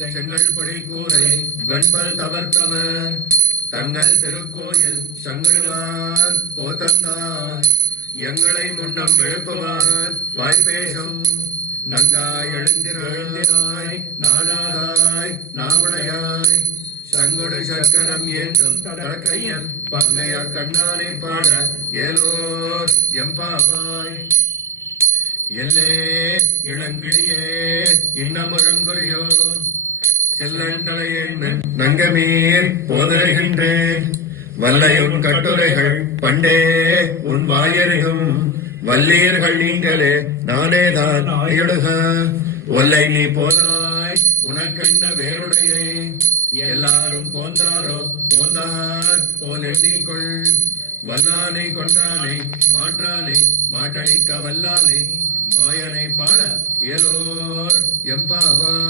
செங்கல் பொடி கூரை வெண்பல் தவர்த்தவர். தங்கள் திருக்கோயில் சங்கடுவார் போத்தந்தார். எங்களை முன்னம் எழுப்புவார் வாய்ப்பேசும். நங்காய் எழுந்திராய் நாடாதாய் நாவடையாய். சங்கொடு சக்கரம் ஏற்றும் தடக்கையன் பங்கையார் கண்ணானை பாட ஏலோர் எம்பாவாய். எல்லே இளங்கிளியே இன்னமுறங்குறியோ செல்லந்தலையன் நங்கமீர் போதருகின்றேன் வல்லையுன் கட்டுரைகள் பண்டே உன் வாயருகும் வல்லியர்கள் நீங்களே நானேதான் எழுக ஒல்லை நீ போதாய் உனக்கென்ன வேறுடையை? எல்லாரும் போந்தாரோ? போந்தார் போல் எண்ணிக்கொள். வல்லானை கொண்டானை மாற்றானை மாட்டடிக்க வல்லானை மாயனை பாட ஏலோர் எம்பாவாய்